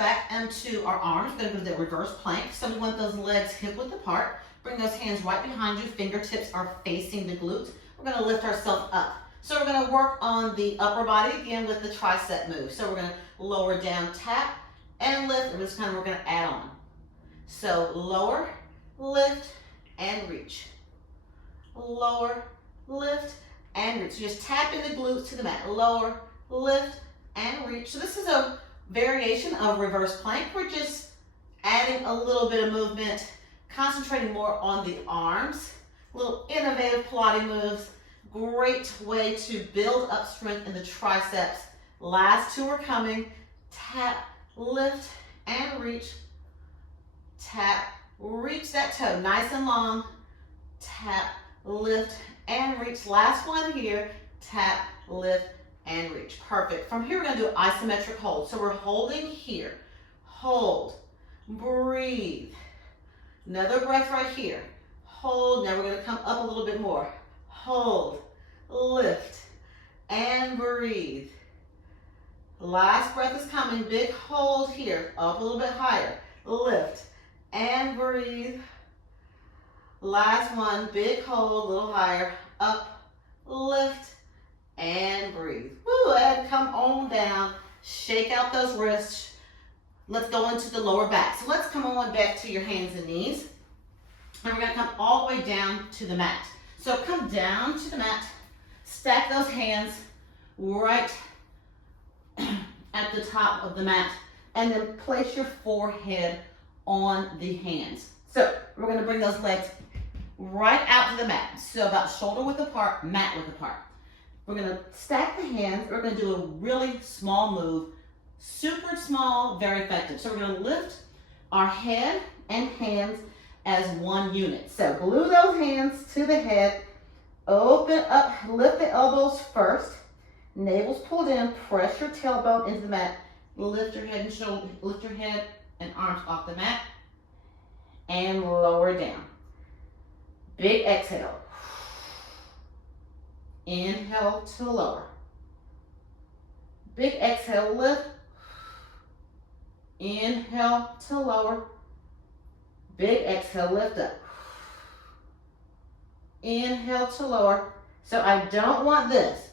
back into our arms. We're going to go to the reverse plank. So we want those legs hip width apart. Bring those hands right behind you. Fingertips are facing the glutes. We're going to lift ourselves up. So we're going to work on the upper body again with the tricep move. So we're going to lower down, tap, and lift. And we're going to add on. So lower, lift, and reach. Lower, lift, and reach. So just tapping the glutes to the mat. Lower, lift, and reach. So this is a variation of reverse plank. We're just adding a little bit of movement, concentrating more on the arms. Little innovative Pilates moves. Great way to build up strength in the triceps. Last two are coming. Tap, lift, and reach. Tap, reach that toe nice and long. Tap, lift, and reach. Last one here. Tap, lift, and reach. Perfect. From here, we're going to do isometric hold. So we're holding here. Hold. Breathe. Another breath right here. Hold. Now we're going to come up a little bit more. Hold. Lift. And breathe. Last breath is coming. Big hold here. Up a little bit higher. Lift. And breathe. Last one. Big hold. A little higher. Up. Lift. And breathe. Woo, and come on down. Shake out those wrists. Let's go into the lower back. So let's come on back to your hands and knees. And we're going to come all the way down to the mat. So come down to the mat. Stack those hands right at the top of the mat. And then place your forehead on the hands. So we're going to bring those legs right out to the mat. So about shoulder width apart, mat width apart. We're going to stack the hands. We're going to do a really small move. Super small, very effective. So we're going to lift our head and hands as one unit. So glue those hands to the head. Open up, lift the elbows first. Navel's pulled in. Press your tailbone into the mat. Lift your head and shoulder, lift your head and arms off the mat. And lower down. Big exhale. Inhale to lower. Big exhale, lift. Inhale to lower. Big exhale, lift up. Inhale to lower. So I don't want this.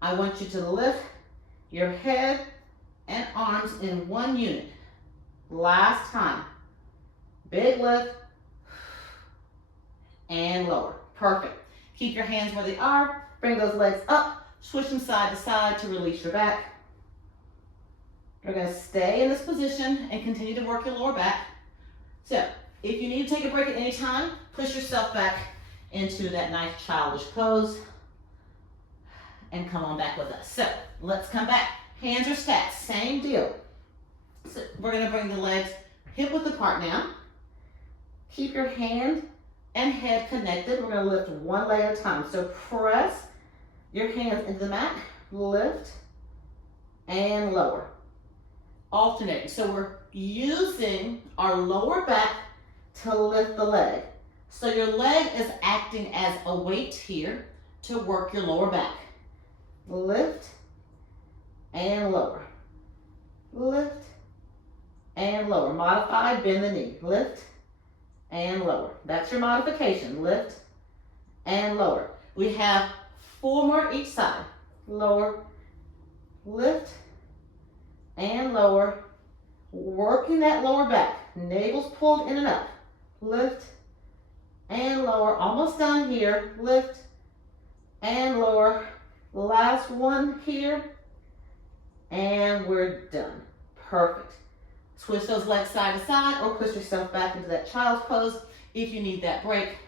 I want you to lift your head and arms in one unit. Last time. Big lift. And lower. Perfect. Keep your hands where they are. Bring those legs up. Switch them side to side to release your back. We're going to stay in this position and continue to work your lower back. So, if you need to take a break at any time, push yourself back into that nice childish pose and come on back with us. So, let's come back. Hands are stacked. Same deal. So, we're going to bring the legs hip width apart now. Keep your hand and head connected. We're going to lift one leg at a time. So press your hands into the mat, lift, and lower. Alternating. So we're using our lower back to lift the leg. So your leg is acting as a weight here to work your lower back. Lift and lower. Lift and lower. Modified, bend the knee. Lift and lower. That's your modification. Lift and lower. We have 4 more each side. Lower, lift, and lower. Working that lower back. Navel's pulled in and up. Lift and lower. Almost done here. Lift and lower. Last one here. And we're done. Perfect. Switch those legs side to side or push yourself back into that child's pose if you need that break.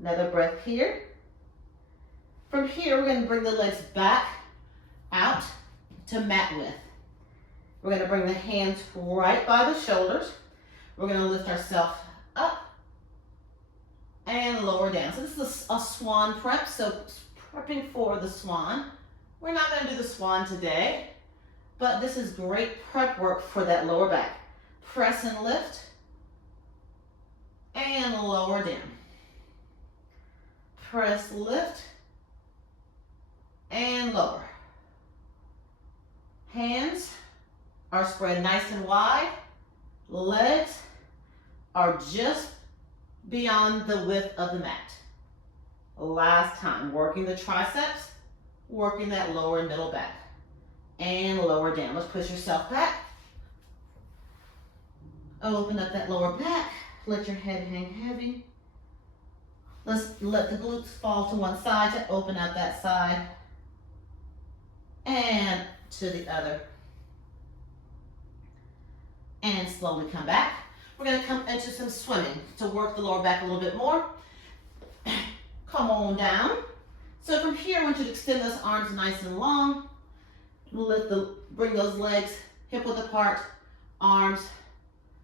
Another breath here. From here, we're going to bring the legs back out to mat width. We're going to bring the hands right by the shoulders. We're going to lift ourselves up and lower down. So this is a swan prep, so prepping for the swan. We're not going to do the swan today, but this is great prep work for that lower back. Press and lift and lower down. Press, lift, and lower. Hands are spread nice and wide. Legs are just beyond the width of the mat. Last time, working the triceps, working that lower and middle back. And lower down. Let's push yourself back. Open up that lower back. Let your head hang heavy. Let's let the glutes fall to one side to open up that side. And to the other. And slowly come back. We're going to come into some swimming to work the lower back a little bit more. Come on down. So from here, I want you to extend those arms nice and long. Bring those legs hip width apart. Arms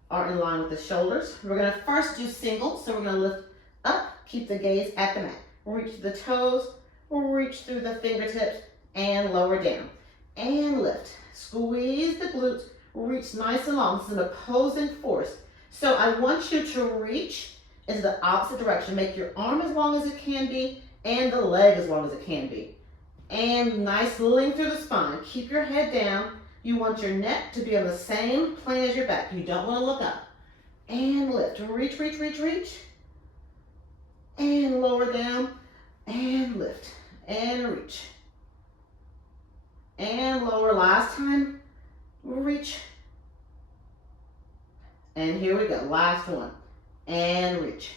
are in line with the shoulders. We're going to first do singles. So we're going to lift up, keep the gaze at the mat. Reach the toes, reach through the fingertips, and lower down. And lift. Squeeze the glutes, reach nice and long. This is an opposing force. So I want you to reach into the opposite direction. Make your arm as long as it can be, and the leg as long as it can be. And nice length through the spine. Keep your head down. You want your neck to be on the same plane as your back. You don't want to look up. And lift. Reach, reach, reach, reach. And lower down. And lift. And reach. And lower. Last time. Reach. And here we go. Last one. And reach.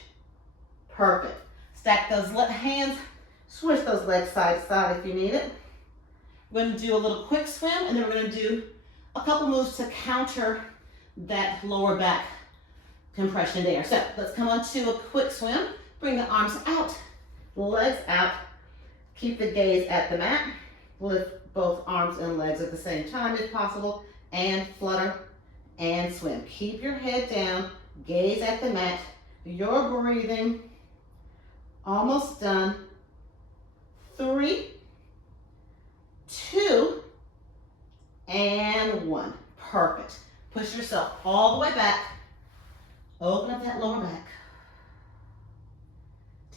Perfect. Stack those hands. Switch those legs side to side if you need it. We're going to do a little quick swim, and then we're going to do a couple moves to counter that lower back compression there. So let's come on to a quick swim. Bring the arms out, legs out. Keep the gaze at the mat. Lift both arms and legs at the same time if possible, and flutter and swim. Keep your head down, gaze at the mat. You're breathing. Almost done. 3, 2, and 1. Perfect. Push yourself all the way back. Open up that lower back.